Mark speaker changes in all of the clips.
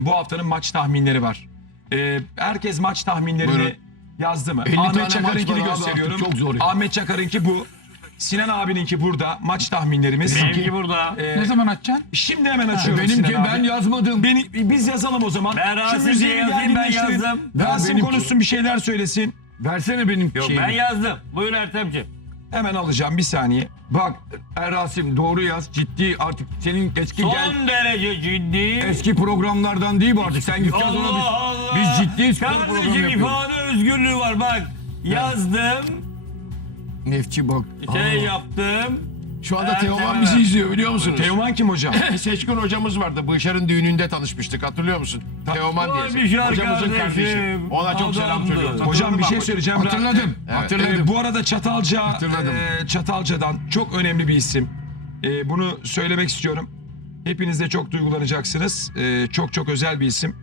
Speaker 1: bu haftanın maç tahminleri var. Herkes maç tahminlerini
Speaker 2: Buyurun.
Speaker 1: yazdı mı?
Speaker 2: 50 tane
Speaker 1: Ahmet
Speaker 2: maç
Speaker 1: Çakar'ınkini
Speaker 2: var abi,
Speaker 1: gösteriyorum.
Speaker 2: artık çok zor ya.
Speaker 1: Ahmet Çakar'ınki bu. Sinan abininki burada. Maç tahminlerimiz.
Speaker 3: Benimki burada.
Speaker 4: Ne zaman açacaksın?
Speaker 1: Şimdi hemen açıyorum
Speaker 2: Benimki
Speaker 1: Sinan abi.
Speaker 2: ben yazmadım.
Speaker 1: Biz yazalım o zaman.
Speaker 3: Ben
Speaker 1: Şu
Speaker 3: Rasim
Speaker 1: müziği
Speaker 3: diye
Speaker 1: bir
Speaker 3: yazayım, ben
Speaker 1: dinleştirin.
Speaker 3: yazdım.
Speaker 1: Rasim
Speaker 2: benimki.
Speaker 1: konuşsun, bir şeyler söylesin.
Speaker 2: Versene benim
Speaker 3: Yok
Speaker 2: şeyimi.
Speaker 3: ben yazdım. Buyur Ertemciğim.
Speaker 1: Hemen alacağım, bir saniye.
Speaker 2: Bak Rasim doğru yaz. Ciddi artık senin eski
Speaker 3: Son derece ciddi.
Speaker 2: eski programlardan değil bu artık. Sen gideceğiz ona
Speaker 3: Allah Allah.
Speaker 2: biz ciddi spor programı
Speaker 3: Kardeşim
Speaker 2: yapıyoruz.
Speaker 3: ifade özgürlüğü var bak. Yazdım.
Speaker 2: Nefçi bak.
Speaker 3: Şey yaptım.
Speaker 5: Şu anda
Speaker 3: Ertem
Speaker 5: Teoman
Speaker 3: Erer.
Speaker 5: bizi izliyor biliyor musunuz?
Speaker 1: Teoman kim hocam?
Speaker 5: Seçkin hocamız vardı. Bışar'ın düğününde tanışmıştık. Hatırlıyor musun? Teoman
Speaker 3: Vay
Speaker 5: diye.
Speaker 3: Bişar
Speaker 5: Hocamızın kardeşi.
Speaker 3: kardeşim.
Speaker 5: Ona çok selam
Speaker 3: Adamdı.
Speaker 5: söylüyorum.
Speaker 1: Hocam bir şey söyleyeceğim.
Speaker 2: Hatırladım. Hatırladım.
Speaker 1: Bu arada
Speaker 2: Hatırladım.
Speaker 1: Çatalca'dan çok önemli bir isim. Bunu söylemek istiyorum. Hepiniz de çok duygulanacaksınız. Çok çok özel bir isim.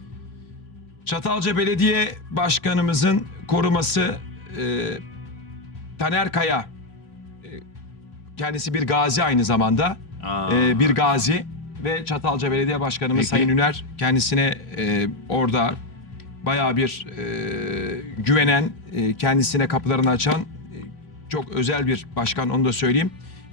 Speaker 1: Çatalca Belediye Başkanımızın koruması Taner Kaya. Kendisi bir gazi aynı zamanda. Bir gazi ve Çatalca Belediye Başkanımız
Speaker 2: Peki.
Speaker 1: Sayın Üner kendisine orada bayağı bir güvenen, kendisine kapılarını açan çok özel bir başkan, onu da söyleyeyim.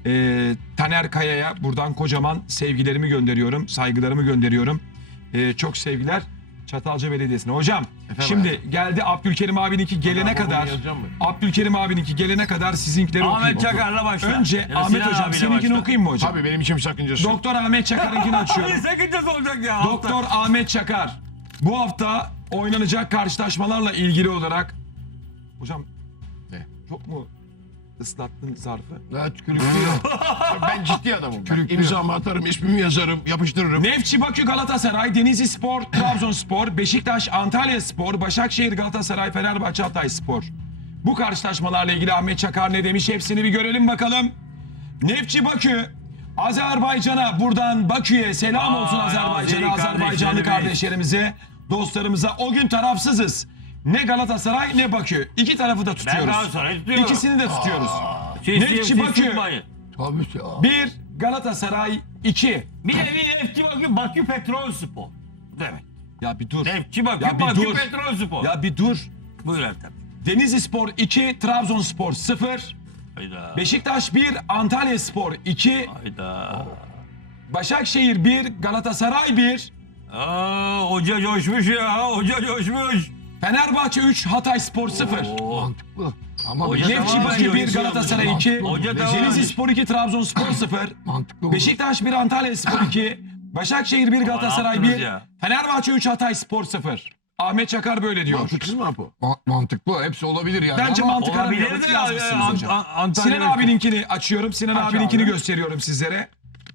Speaker 1: Taner Kaya'ya buradan kocaman sevgilerimi gönderiyorum, saygılarımı gönderiyorum. Çok sevgiler Çatalca Belediyesi'ne. Hocam şimdi geldi Abdülkerim abininki gelene kadar, Abdülkerim abininki gelene kadar sizinkileri
Speaker 3: Ahmet
Speaker 1: okuyayım.
Speaker 3: Çakar'la başla.
Speaker 1: Önce
Speaker 3: Ya da
Speaker 1: Ahmet
Speaker 3: Sinan
Speaker 1: hocam
Speaker 3: abiyle
Speaker 1: seninkini
Speaker 3: başla.
Speaker 1: okuyayım mı hocam?
Speaker 5: Tabii benim için bir sakıncası yok.
Speaker 1: Doktor Ahmet Çakar'ınkini açıyorum.
Speaker 3: Ne sakıncası olacak ya?
Speaker 1: Doktor Ahmet Çakar bu hafta oynanacak karşılaşmalarla ilgili olarak hocam
Speaker 5: Ne?
Speaker 1: çok mu ıslattın zarfı?
Speaker 2: Ya tükürüklüyor.
Speaker 5: Ben ciddi adamım.
Speaker 2: Çürük
Speaker 5: İmzamı atarım, ismimi yazarım, yapıştırırım.
Speaker 1: Nefçi Bakü Galatasaray, Denizli Spor, Trabzonspor, Beşiktaş Antalya Spor, Başakşehir Galatasaray, Fenerbahçe Hatay Spor. Bu karşılaşmalarla ilgili Ahmet Çakar ne demiş, hepsini bir görelim bakalım. Nefçi Bakü, Azerbaycan'a, buradan Bakü'ye selam olsun
Speaker 3: Vay,
Speaker 1: Azerbaycan'a,
Speaker 3: Azeri
Speaker 1: Azerbaycanlı
Speaker 3: kardeşlerimiz.
Speaker 1: kardeşlerimize, dostlarımıza. O gün tarafsızız. Ne Galatasaray ne Bakü. İki tarafı da
Speaker 3: Ben
Speaker 1: tutuyoruz.
Speaker 3: Galatasaray'ı tutuyorum.
Speaker 1: İkisini de tutuyoruz.
Speaker 3: Siz
Speaker 1: Nefçi Bakü.
Speaker 3: tutmayın.
Speaker 2: Tabii ya.
Speaker 1: 1 Galatasaray 2.
Speaker 3: Bir de bir Nefçi Bakü, Bakü Petrol Spor. Demek.
Speaker 1: Ya bir dur.
Speaker 3: Nefçi Bakü,
Speaker 1: Ya bir
Speaker 3: Bakü
Speaker 1: dur.
Speaker 3: Petrol Spor.
Speaker 1: Ya bir dur.
Speaker 3: Buyur Ertem.
Speaker 1: Denizli Spor 2, Trabzonspor 0.
Speaker 3: Hayda.
Speaker 1: Beşiktaş 1, Antalya Spor 2.
Speaker 3: Hayda.
Speaker 1: Başakşehir 1, Galatasaray 1.
Speaker 3: Hoca coşmuş ya. Hoca coşmuş.
Speaker 1: Fenerbahçe 3, Hatay Spor 0.
Speaker 2: Mantıklı. Ama
Speaker 3: Hoca
Speaker 2: bir
Speaker 1: Nefçi
Speaker 3: tamam,
Speaker 1: Bakü
Speaker 3: hoca
Speaker 1: 1, Galatasaray 2.
Speaker 3: Hoca tamam.
Speaker 1: Denizli Spor 2, Trabzonspor 0.
Speaker 2: mantıklı olur.
Speaker 1: Beşiktaş 1, Antalya Spor 2. Başakşehir 1, Galatasaray
Speaker 3: yaptınız
Speaker 1: 1.
Speaker 3: ya?
Speaker 1: Fenerbahçe 3, Hatay Spor 0. Ahmet Çakar böyle diyor.
Speaker 5: Mantıksız mı Apo?
Speaker 2: Mantıklı. Hepsi olabilir yani.
Speaker 1: Bence
Speaker 2: ama
Speaker 1: mantık aramıyor.
Speaker 3: Olabilir de
Speaker 1: Yazmışsınız hocam.
Speaker 3: Antalya.
Speaker 1: Sinan abininkini açıyorum. Sinan abininkini gösteriyorum sizlere.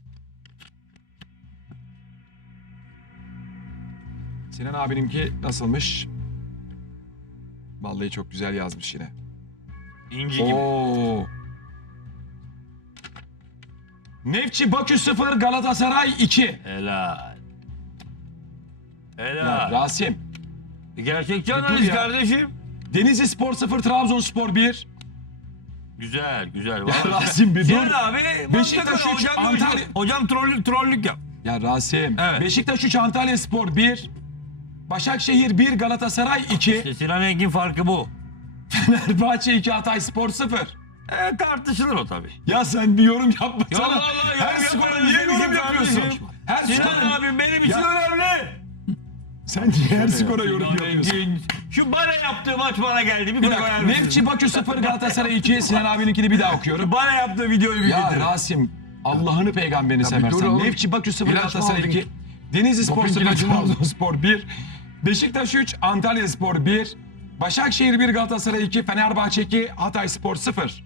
Speaker 1: Sinan abininki nasılmış? Vallahi çok güzel yazmış yine.
Speaker 3: İnci gibi.
Speaker 1: Oo. Nefçi Bakü 0, Galatasaray 2.
Speaker 3: Helal.
Speaker 1: Ya
Speaker 3: Helal.
Speaker 1: Rasim.
Speaker 3: Gerçekçi
Speaker 1: dur
Speaker 3: analiz
Speaker 1: ya.
Speaker 3: kardeşim.
Speaker 1: Denizli Spor 0, Trabzonspor 1.
Speaker 3: Güzel, güzel.
Speaker 1: Ya
Speaker 3: Vallahi-
Speaker 1: Rasim bir dur.
Speaker 3: Sinan abi,
Speaker 1: Beşiktaş
Speaker 3: mantıklı.
Speaker 1: 3,
Speaker 3: Hocam
Speaker 1: Antalya-
Speaker 3: diyor, hocam trollük yap.
Speaker 1: Ya Rasim.
Speaker 3: Evet.
Speaker 1: Beşiktaş 3, Antalya Spor 1. Başakşehir 1, Galatasaray 2.
Speaker 3: İşte Sinan Engin farkı bu.
Speaker 1: Fenerbahçe 2, Hatay Spor 0.
Speaker 3: Tartışılır o tabii.
Speaker 1: Ya sen bir yorum yapmasana.
Speaker 3: Ya Allah,
Speaker 1: Her
Speaker 3: yorum
Speaker 1: skora
Speaker 3: yapıyorum,
Speaker 1: niye yorum
Speaker 3: kardeşim.
Speaker 1: yapıyorsun? Her
Speaker 3: Sinan
Speaker 1: skora...
Speaker 3: abi benim için
Speaker 1: Ya-
Speaker 3: önemli.
Speaker 1: Sen niye her skora yorum yapıyorsun?
Speaker 3: Engin. Şu bana yaptığı maç bana geldi. Bir
Speaker 1: Bir
Speaker 3: koyar
Speaker 1: dakika.
Speaker 3: mısın?
Speaker 1: Nefçi Bakü 0, Galatasaray 2. Sinan abininkini bir daha okuyorum.
Speaker 3: Bana yaptığı videoyu bir
Speaker 1: Ya
Speaker 3: getir.
Speaker 1: Rasim, Allah'ını peygamberini
Speaker 2: dur
Speaker 1: seversen.
Speaker 2: oğlum.
Speaker 1: Nefçi Bakü 0,
Speaker 2: İlaç mı
Speaker 1: Galatasaray
Speaker 2: aldın?
Speaker 1: 2. Denizli Spor
Speaker 2: Doping
Speaker 1: 0,
Speaker 2: ilacı mı aldın?
Speaker 1: Trabzonspor 1. Beşiktaş 3, Antalya Spor 1. Başakşehir 1, Galatasaray 2. Fenerbahçe 2, Hatay Spor 0.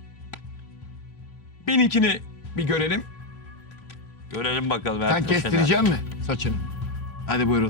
Speaker 1: Beninkini bir görelim.
Speaker 3: Görelim bakalım.
Speaker 2: Sen
Speaker 3: Ertem Şener.
Speaker 2: kestireceksin mi saçını?
Speaker 5: Hadi buyurun.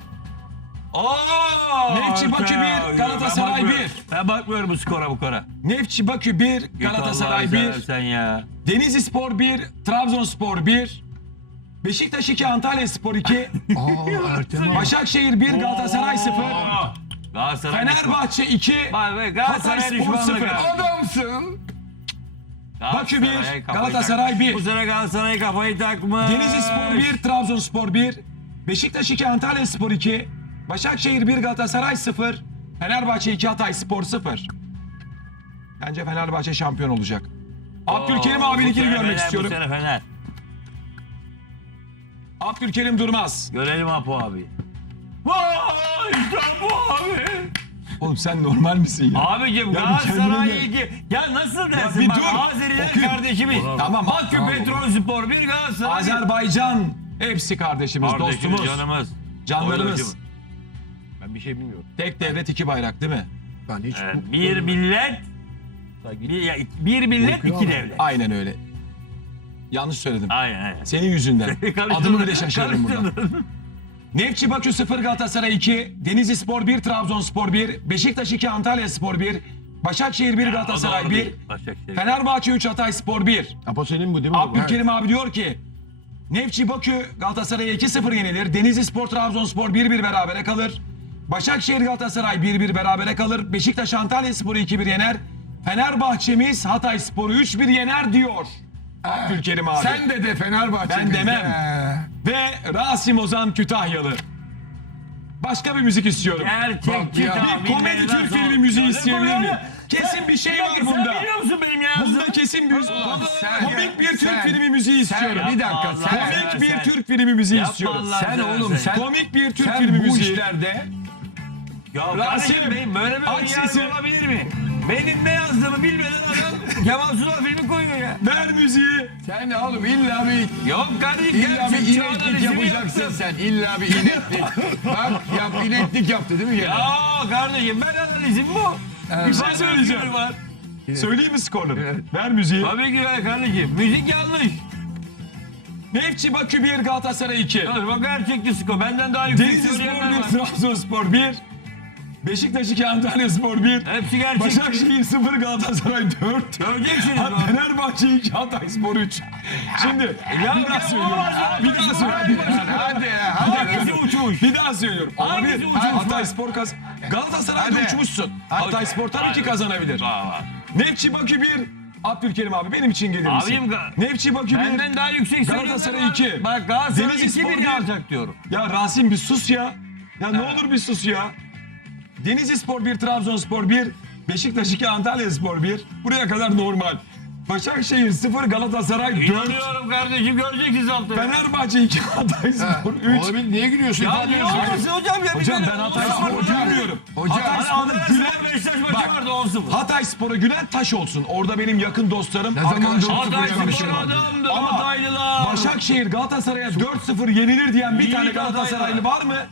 Speaker 3: Aa!
Speaker 1: Nefçi Bakü 1, Galatasaray
Speaker 3: Ben
Speaker 1: 1.
Speaker 3: bakmıyorum. Ben bakmıyorum bu skora.
Speaker 1: Nefçi Bakü 1,
Speaker 3: Git
Speaker 1: Galatasaray
Speaker 3: Allah'ını
Speaker 1: 1.
Speaker 3: seversen ya.
Speaker 1: Denizli Spor 1, Trabzonspor 1. Beşiktaş 2, Antalya Spor 2.
Speaker 2: Aa Ertem.
Speaker 1: Başakşehir 1, Galatasaray 0.
Speaker 3: Galatasaray
Speaker 1: Fenerbahçe 2,
Speaker 3: Bak be, Galatasaray
Speaker 1: Hatay Spor
Speaker 3: düşmanlık
Speaker 1: 0.
Speaker 3: abi.
Speaker 2: Adamsın.
Speaker 1: Bakü 1,
Speaker 3: Galatasaray'a kafayı
Speaker 1: Galatasaray
Speaker 3: tak-
Speaker 1: 1.
Speaker 3: Bu sene Galatasaray kafayı takma.
Speaker 1: Denizli Spor 1, Trabzonspor 1. Beşiktaş 2, Antalyaspor 2, Başakşehir 1, Galatasaray 0, Fenerbahçe 2, Hatayspor 0. Bence Fenerbahçe şampiyon olacak. Abdülkerim abininkini görmek istiyorum.
Speaker 3: Bu sene Fener.
Speaker 1: Abdülkerim Durmaz.
Speaker 3: Görelim Apo abi. Vay işte bu abi.
Speaker 1: Oğlum sen normal misin ya?
Speaker 3: Abicim
Speaker 1: Ya bir
Speaker 3: Galatasaray
Speaker 1: kendine
Speaker 3: iki. Ya nasıl dersin?
Speaker 1: bir
Speaker 3: Bak,
Speaker 1: dur.
Speaker 3: Azeriler
Speaker 1: Okuyun.
Speaker 3: kardeşimiz.
Speaker 1: Tamam,
Speaker 3: Bakü
Speaker 1: tamam.
Speaker 3: Petrolspor bir Galatasaray.
Speaker 1: Azerbaycan hepsi kardeşimiz,
Speaker 3: Kardeşimiz,
Speaker 1: dostumuz,
Speaker 3: canımız.
Speaker 1: canlarımız.
Speaker 3: Oyuncumuz.
Speaker 5: Ben bir şey bilmiyorum.
Speaker 1: Tek devlet iki bayrak değil mi?
Speaker 5: Ben hiç
Speaker 3: Bir millet. Bir millet iki devlet.
Speaker 1: Aynen öyle. Yanlış söyledim.
Speaker 3: Aynen.
Speaker 1: Senin yüzünden.
Speaker 3: Karıştırdın.
Speaker 1: Adımı bile şaşırdım burada.
Speaker 3: Karıştırdın.
Speaker 1: Nefçi Bakü 0, Galatasaray 2, Denizlispor 1, Trabzonspor 1, Beşiktaş 2, Antalyaspor 1, Başakşehir 1, Galatasaray 1,
Speaker 3: Başakşehir.
Speaker 1: Fenerbahçe 3, Hatayspor 1.
Speaker 5: Apo senin bu değil mi?
Speaker 1: Abdülkerim abi diyor ki Nefçi Bakü Galatasaray'a 2-0 yenilir. Denizlispor Trabzonspor 1-1 berabere kalır. Başakşehir Galatasaray 1-1 berabere kalır. Beşiktaş Antalyaspor'u 2-1 yener. Fenerbahçe'miz Hatayspor'u 3-1 yener diyor. Abdülkerim abi.
Speaker 5: Sen de Fenerbahçe.
Speaker 1: Ben demem. Ve Rasim Ozan Kütahyalı. Başka bir müzik istiyorum.
Speaker 3: Gerçekçi
Speaker 5: Ya,
Speaker 3: tahminleri
Speaker 1: Bir komedi
Speaker 3: nasıl
Speaker 1: Türk
Speaker 3: olur?
Speaker 1: filmi müziği
Speaker 3: Ne
Speaker 1: isteyebilir
Speaker 3: koyuyor
Speaker 1: miyim?
Speaker 3: ya?
Speaker 1: Kesin bir şey var
Speaker 3: Sen
Speaker 1: bunda.
Speaker 3: biliyor musun benim yazdığımı?
Speaker 1: Bunda kesin bir
Speaker 5: sen-
Speaker 1: komik bir Türk
Speaker 5: sen-
Speaker 1: filmi müziği istiyorum.
Speaker 5: Bir dakika.
Speaker 3: Yapma
Speaker 5: Sen,
Speaker 3: Allah.
Speaker 1: Komik bir
Speaker 3: Sen-
Speaker 1: Türk filmi müziği
Speaker 3: Yapma
Speaker 1: istiyorum.
Speaker 3: Allah.
Speaker 5: sen oğlum sen
Speaker 1: Komik bir Türk
Speaker 5: sen
Speaker 1: filmi
Speaker 5: bu
Speaker 1: müziği.
Speaker 5: işlerde
Speaker 3: Ya
Speaker 1: Rasim,
Speaker 3: kardeşim benim böyle bir
Speaker 1: aç sesi.
Speaker 3: yargı olabilir mi? Benim ne yazdığımı bilmeden adam Kemal Sunal filmi koyuyor ya.
Speaker 1: Ver müziği.
Speaker 5: sen oğlum illa bir
Speaker 3: Yok kardeşim
Speaker 5: İlla bir
Speaker 3: gerçekçi
Speaker 5: ineklik
Speaker 3: analizini
Speaker 5: yapacaksın
Speaker 3: yaptım.
Speaker 5: sen. İlla bir ineklik. Bak yap ineklik yaptı değil mi gene?
Speaker 3: Ya kardeşim ben analizim bu.
Speaker 1: Bir şey söyleyeceğim.
Speaker 3: Var.
Speaker 1: Söyleyeyim mi skorları? Ver müziği.
Speaker 3: Tabii ki ver kardeşim. Müzik yanlış.
Speaker 1: Nefçi Bakü 1, Galatasaray 2.
Speaker 3: Bak gerçekçi skor. Benden daha yüksek
Speaker 1: Denizlispor
Speaker 3: söyleyenler
Speaker 1: 1,
Speaker 3: var.
Speaker 1: Trabzonspor 1. Beşiktaş 2, Antalyaspor 1.
Speaker 3: Hepsi gerçekçi.
Speaker 1: Başakşehir 0, Galatasaray 4.
Speaker 3: Göreceksiniz bak.
Speaker 1: Fenerbahçe 2, Hatayspor 3. Şimdi
Speaker 3: Ya
Speaker 1: bir daha
Speaker 3: ya,
Speaker 1: söylüyorum.
Speaker 3: olmaz,
Speaker 1: Bir daha söylüyorum.
Speaker 5: Hadi ya.
Speaker 3: Hangisi uçmuş?
Speaker 1: Bir daha söylüyorum.
Speaker 3: Hangisi
Speaker 1: Olabilir.
Speaker 3: uçmuş?
Speaker 1: Hatayspor Galatasaray'da
Speaker 5: Hadi.
Speaker 1: uçmuşsun. Hatayspor tabii ki kazanabilir. Nefçi Bakü 1. Abdülkerim abi benim için gelir misin?
Speaker 3: Abim
Speaker 1: Nefçi Bakü 1.
Speaker 3: Benden daha yüksek
Speaker 1: Galatasaray
Speaker 3: söyleyenler var.
Speaker 1: 2.
Speaker 3: Bak Galatasaray
Speaker 1: Denizlispor
Speaker 3: 2-1
Speaker 1: bir.
Speaker 3: alacak diyorum.
Speaker 1: Ya Rasim bir sus ya. Ya ne olur bir sus ya. Denizlispor 1, Trabzonspor 1, Beşiktaş 2, Antalyaspor 1. Buraya kadar normal. Başakşehir 0, Galatasaray 4.
Speaker 3: İnanıyorum kardeşim göreceksiniz altını.
Speaker 1: Fenerbahçe 2, Hatayspor 3.
Speaker 5: Olabilir. Niye gülüyorsun?
Speaker 3: Ya niye olmasın hocam ya?
Speaker 1: Hocam ben Hatayspor'u gülmüyorum.
Speaker 5: Hocam,
Speaker 1: Hatayspor'u gülen,
Speaker 3: Beşiktaş maçı
Speaker 1: Bak,
Speaker 3: vardı 10-0.
Speaker 1: Hatayspor'u gülen taş olsun. Orada benim yakın dostlarım,
Speaker 5: zaman
Speaker 1: arkadaşlarım.
Speaker 5: dört sıfır
Speaker 3: Hatayspor
Speaker 5: Hatayspor
Speaker 3: adamdır.
Speaker 1: Ama
Speaker 3: Hataylılar.
Speaker 1: Başakşehir Galatasaray'a 4-0 yenilir diyen bir
Speaker 3: İyi
Speaker 1: tane
Speaker 3: Hataylılar.
Speaker 1: Galatasaraylı var mı?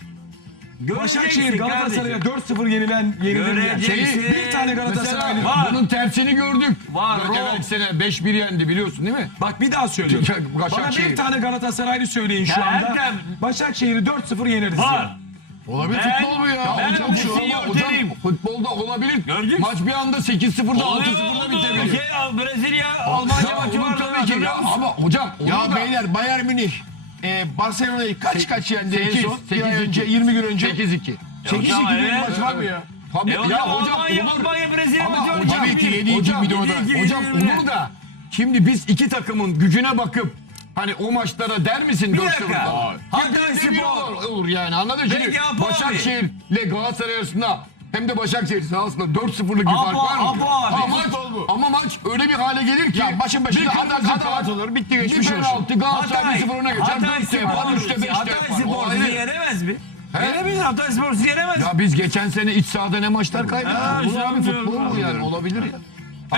Speaker 1: Başakşehir Galatasaray'a 4-0 yenilir diyen
Speaker 3: Göreceksin.
Speaker 1: bir tane Galatasaraylı.
Speaker 5: Mesela
Speaker 3: Var.
Speaker 5: bunun tersini gördük.
Speaker 3: Var,
Speaker 5: Evvelki sene 5-1 yendi biliyorsun değil mi?
Speaker 1: Bak bir daha söylüyorum. Bana
Speaker 5: Başakşehir.
Speaker 1: bir tane Galatasaraylı söyleyin şu anda.
Speaker 3: Ertem.
Speaker 1: Başakşehir'i 4-0 yeneriz
Speaker 3: Var.
Speaker 1: ya.
Speaker 5: Olabilir
Speaker 3: Ben-
Speaker 5: futbol bu ya.
Speaker 3: ben
Speaker 5: hocam
Speaker 3: bu
Speaker 5: şu
Speaker 3: şeyi
Speaker 5: ama hocam
Speaker 3: öteleyim.
Speaker 5: futbolda olabilir.
Speaker 3: Göreceksin.
Speaker 5: Maç bir anda 8-0'da
Speaker 3: Oluyor
Speaker 5: 6-0'da
Speaker 3: oldu.
Speaker 5: bitebilir.
Speaker 3: Brezilya, Almanya
Speaker 5: Ya
Speaker 3: maçı
Speaker 5: olur
Speaker 3: vardı.
Speaker 5: tabii ki ya. Ama hocam
Speaker 4: Ya
Speaker 5: olur da
Speaker 4: beyler Bayern Münih Barcelona'yı kaç yendi en
Speaker 5: 8,
Speaker 4: son? Bir ay önce 20 gün önce.
Speaker 5: 8-2.
Speaker 4: 8-2
Speaker 3: Hocam,
Speaker 4: bir
Speaker 3: evet.
Speaker 4: maç var mı ya?
Speaker 5: Tabii,
Speaker 3: Hocam,
Speaker 5: ya hocam
Speaker 3: Almanya,
Speaker 5: olur.
Speaker 3: Almanya, Brezilya
Speaker 5: Ama
Speaker 3: maçı vardı.
Speaker 5: hocam,
Speaker 4: Tabii ki 7-2
Speaker 5: hocam,
Speaker 4: videoda.
Speaker 5: Hocam olur da şimdi biz iki takımın gücüne bakıp hani o maçlara der misin 4-0?
Speaker 3: dakika.
Speaker 5: Hatayspor olur yani anladın mı?
Speaker 3: Peki,
Speaker 5: Şimdi
Speaker 3: Apo abi.
Speaker 5: Başakşehir ile Galatasaray arasında hem de Başakşehir sahasında 4-0'lık bir
Speaker 3: Apo,
Speaker 5: fark var mı?
Speaker 3: Apo abi.
Speaker 5: Ama maç,
Speaker 4: Futbol bu.
Speaker 5: ama maç öyle bir hale gelir ki
Speaker 4: Ya başın başında
Speaker 5: bir kırmızı
Speaker 4: hata
Speaker 5: kart,
Speaker 4: atılır, bitti
Speaker 5: bir
Speaker 4: geçmiş olsun.
Speaker 5: penaltı Galatasaray 1-0 öne geçer. 4'te yapar, 3'te 5'te yapar. O
Speaker 3: Hatay
Speaker 5: ayrı.
Speaker 3: yenemez mi? Yenebilir. Hatay Spor yenemez.
Speaker 5: Ya biz geçen sene iç sahada ne maçlar kaybettik.
Speaker 3: Ha,
Speaker 5: Bu abi
Speaker 3: şampiyon.
Speaker 5: futbol bu yani olabilir ya.